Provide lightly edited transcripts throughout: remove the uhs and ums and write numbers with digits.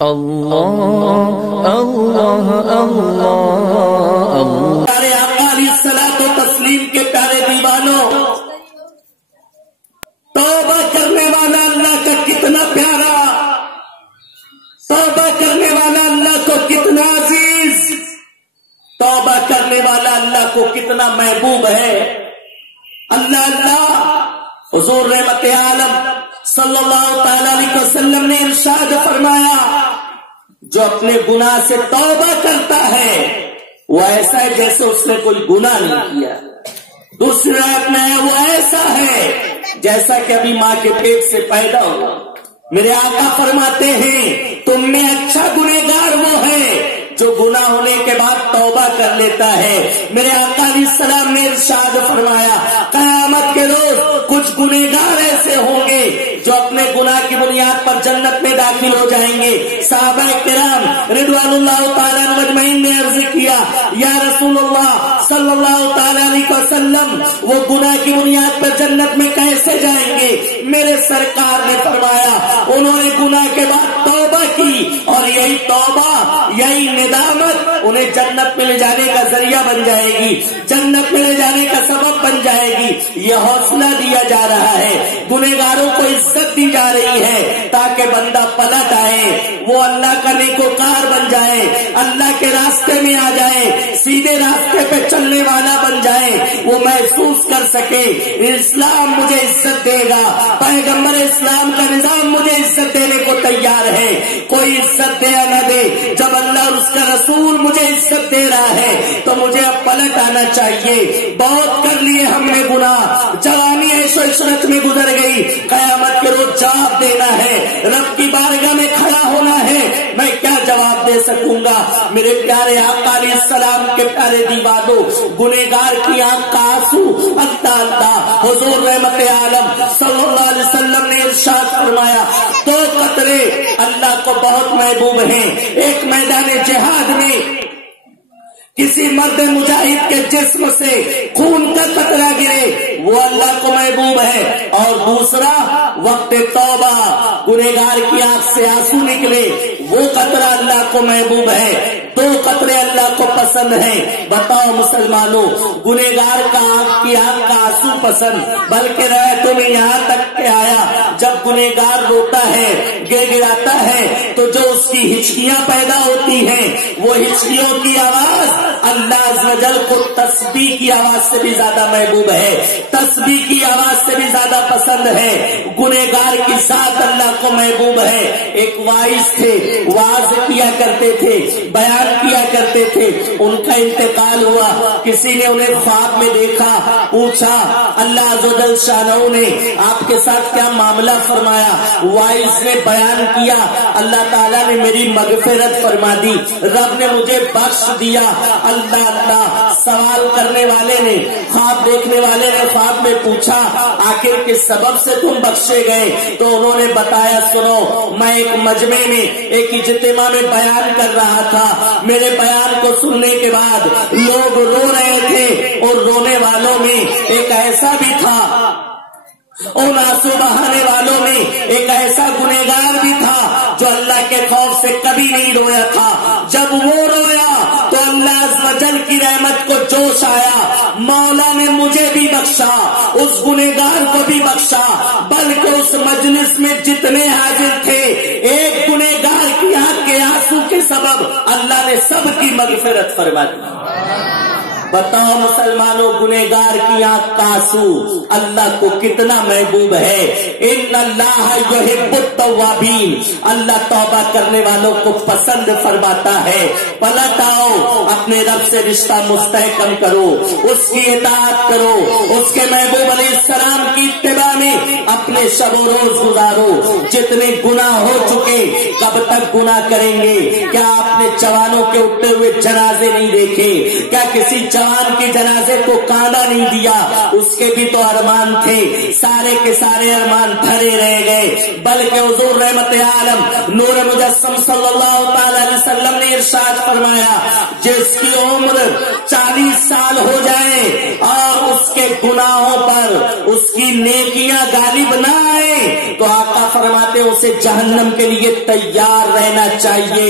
اللہ اللہ اللہ اللہ۔ پیارے آقا علیہ الصلوۃ والتسلیم کے پیارے دیوانوں، توبہ کرنے والا اللہ کا کتنا پیارا، توبہ کرنے والا اللہ کو کتنا عزیز، توبہ کرنے والا اللہ کو کتنا محبوب ہے۔ اللہ اللہ حضور رحمت عالم صلی اللہ تعالی علیہ وسلم نے ارشاد فرمایا، جو اپنے گناہ سے توبہ کرتا ہے وہ ایسا ہے جیسے اس نے کوئی گناہ نہیں کیا۔ دوسری روایت میں ہے وہ ایسا ہے جیسا کہ ابھی ماں کے پیٹ سے پیدا ہوا۔ میرے آقا فرماتے ہیں تم میں اچھا گنہگار وہ ہے جو گناہ ہونے کے بعد توبہ کر لیتا ہے۔ میرے آقا علیہ السلام نے ارشاد فرمایا، قیامت کے روز کچھ گنہگار ایسے ہوں گے جو اپنے گناہ کی بنیاد پر جنت میں داخل ہو جائیں گے۔ صحابہ کرام رضوان اللہ تعالیٰ مجمعین نے عرض کیا، یا رسول اللہ صلی اللہ تعالیٰ علیہ وسلم وہ گناہ کی بنیاد پر جنت میں کیسے جائیں گے؟ میرے سرکار نے فرمایا، انہوں نے گناہ کے بعد توبہ کی اور یہی توبہ، یہی ندامت انہیں جنت میں لے جانے کا ذریعہ بن جائے گی، جنت میں لے جانے کا سبب بن جائے گی۔ یہ حوصلہ دیا جا رہا ہے، گنہگاروں کو عزت دی جا رہی ہے تاکہ بندہ پلٹ آئے، وہ اللہ کا نیکوکار بن جائے، اللہ کے راستے میں آ جائے، سیدھے راستے پہ چلنے والا بن جائے، وہ محسوس کر سکے اسلام مجھے عزت دے گا، پیغمبر اسلام کا نظام مجھے عزت دینے کو تیار ہے۔ کوئی عزت دے یا نہ دے، جب اللہ اور اس کا رسول مجھے عزت دے رہا ہے تو مجھے اب پلٹ آنا چاہیے۔ بہت کر لیے ہم نے گناہ، جوانی عیش و عشرت میں گزر گئی، قیامت کے روز جواب دینا ہے، رب کی بارگاہ میں کھڑا ہونا ہے، میں کیا جواب دے سکوں گا؟ میرے پیارے آقا علیہ السلام کے پیارے دیوانوں، گنہگار کی آنکھ کا آنسو اللہ اللہ حضور رحمت عالم صلی اللہ علیہ وسلم نے ارشاد فرمایا، دو قطرے اللہ کو بہت محبوب ہیں۔ ایک میدان جہاد میں کسی مرد مجاہد کے جسم سے خون کا قطرہ گرے، وہ اللہ کو محبوب ہے، اور دوسرا وقت توبہ گنہگار کی آنکھ سے آنسو نکلے، وہ قطرہ اللہ کو محبوب ہے۔ دو قطرے اللہ کو پسند ہیں۔ بتاؤ مسلمانوں، گنہگار کا آنکھ کا آنسو پسند، بلکہ روایتوں میں یہاں تک کہ آیا جب گنہگار روتا ہے، گر گراتا ہے تو جو اس کی ہچکیاں پیدا ہوتی ہیں، وہ ہچکیوں کی آواز اللہ عز و جل کو تسبیح کی آواز سے بھی زیادہ محبوب ہے، تسبیح کی آواز سے بھی زیادہ پسند ہے۔ گنہگار کی ذات اللہ کو محبوب ہے۔ ایک وائز تھے، واعظ کیا کرتے تھے، بیان کیا کرتے تھے، ان کا انتقال ہوا، کسی نے انہیں خواب میں دیکھا، پوچھا اللہ عز و جل شانہ نے آپ کے ساتھ کیا معاملہ فرمایا؟ وائز نے بیان کیا، اللہ تعالیٰ نے میری مغفرت فرما دی، رب نے مجھے بخش دیا۔ اللہ اللہ سوال کرنے والے نے، خواب دیکھنے والے نے خواب میں پوچھا آخر کس سبب سے تم بخشے گئے؟ تو انہوں نے بتایا، سنو میں ایک مجمع میں ایک اجتماع میں بیان کر رہا تھا، میرے بیان کو سننے کے بعد لوگ رو رہے تھے، اور رونے والوں میں ایک ایسا بھی تھا، ان آنسو بہانے والوں میں ایک ایسا گنہگار بھی تھا جو اللہ کے خوف سے کبھی نہیں رویا تھا۔ جب وہ رویا تو اللہ عز و جل کی رحمت کو جوش آیا، مولا نے مجھے بھی بخشا، اس گنہگار کو بھی بخشا، بلکہ اس مجلس میں جتنے حاضر تھے، ایک گنہگار کی آنکھ کے آنسو کے سبب اللہ نے سب کی مغفرت فرما دی۔ بتاؤ مسلمانوں، گنہگار کی آنکھ کا آنسو اللہ کو کتنا محبوب ہے۔ ان اللہ یحب التوابین، اللہ توبہ کرنے والوں کو پسند فرماتا ہے۔ پلٹ آؤ، اپنے رب سے رشتہ مستحکم کرو، اس کی اطاعت کرو، اس کے محبوب علیہ السلام کی اتباع میں اپنے شب و روز گزارو۔ جتنے گناہ ہو چکے، کب تک گناہ کریں گے؟ کیا آپ نے جوانوں کے اٹھتے ہوئے جنازے نہیں دیکھے؟ کیا کسی جوان کے جنازے کو کاندھا نہیں دیا؟ اس کے بھی تو ارمان تھے، سارے کے سارے ارمان دھرے رہ گئے۔ بلکہ حضور رحمت عالم نور مجسم صلی اللہ تعالی علیہ وسلم نے نے ارشاد فرمایا جس کی عمر 40 سال ہو جائے اور اس کے گناہوں پر اس کی نیکیاں غالب نہ آئے تو آقا فرماتے اسے جہنم کے لیے تیار رہنا چاہیے۔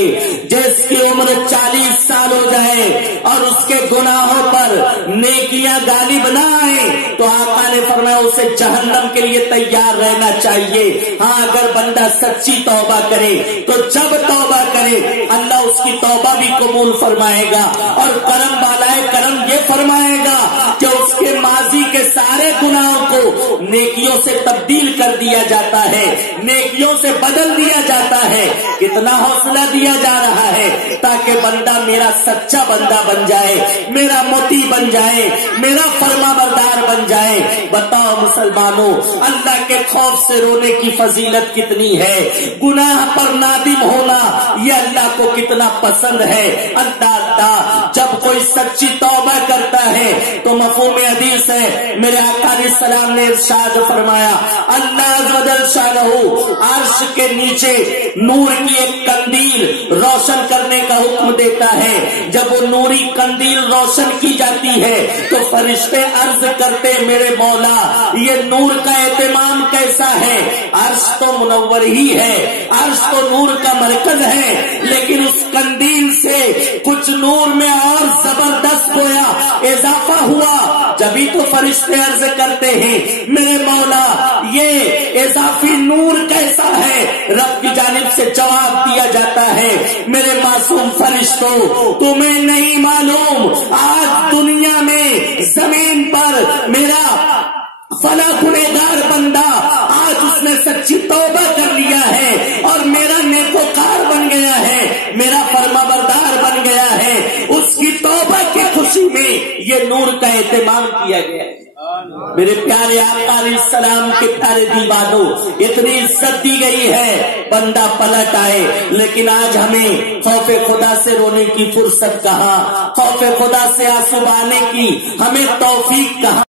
جس کی عمر 40 سال ہو جائے اور اس کے گناہوں پر نیکیاں غالب نہ آئے تو آقا نے فرمایا اسے جہنم کے لیے تیار رہنا چاہیے۔ ہاں اگر بندہ سچی توبہ کرے تو جب توبہ کرے اللہ اس کی توبہ بھی قبول فرمائے گا، اور کرم بالائے کرم یہ فرمائے گا کہ اس کے ماضی کے سارے گناہوں کو نیکیوں سے تبدیل کر دیا جاتا ہے، نیکیوں سے بدل دیا جاتا ہے۔ کتنا حوصلہ دیا جا رہا ہے تاکہ بندہ میرا سچا بندہ بن جائے، میرا مطیع بن جائے، میرا فرما بردار بن جائے۔ بتاؤ مسلمانوں، اللہ کے خوف سے رونے کی فضیلت کتنی ہے، گناہ پر نادم ہونا یہ اللہ کو کتنا پسند ہے۔ اللہ جب کوئی سچی توبہ کرتا ہے تو مفہوم حدیث ہے، میرے آقا علیہ السلام نے ارشاد فرمایا اللہ عز و جل شانہ عرش کے نیچے نور کی ایک قندیل روشن کرنے کا حکم دیتا ہے۔ جب وہ نوری قندیل روشن کی جاتی ہے تو فرشتے عرض کرتے میرے مولا یہ نور کا اہتمام کیسا ہے؟ عرش تو منور ہی ہے، عرش تو نور کا مرکز ہے، لیکن اس قندیل سے کچھ نور میں اور زبردست گویا اضافہ ہوا۔ جبھی تو فرشتے عرض کرتے ہیں میرے مولا یہ اضافی نور کیسا ہے؟ رب کی جانب سے جواب دیا جاتا ہے میرے معصوم فرشتوں تمہیں نہیں معلوم آج دنیا میں زمین پر میرا فلاں گنہگار بندہ آج اس نے سچی توبہ کر لیا ہے اور میرا نیکوکار بن گیا ہے، میرا فرما بردار بن گیا ہے، اس کی توبہ کی خوشی میں یہ نور کا اہتمام کیا گیا ہے۔ میرے پیارے آقا علیہ السلام کے پیارے دیوانوں اتنی عزت دی گئی ہے بندہ پلٹ آئے، لیکن آج ہمیں خوف خدا سے رونے کی فرصت کہاں، خوف خدا سے آنسو بہانے کی ہمیں توفیق کہاں۔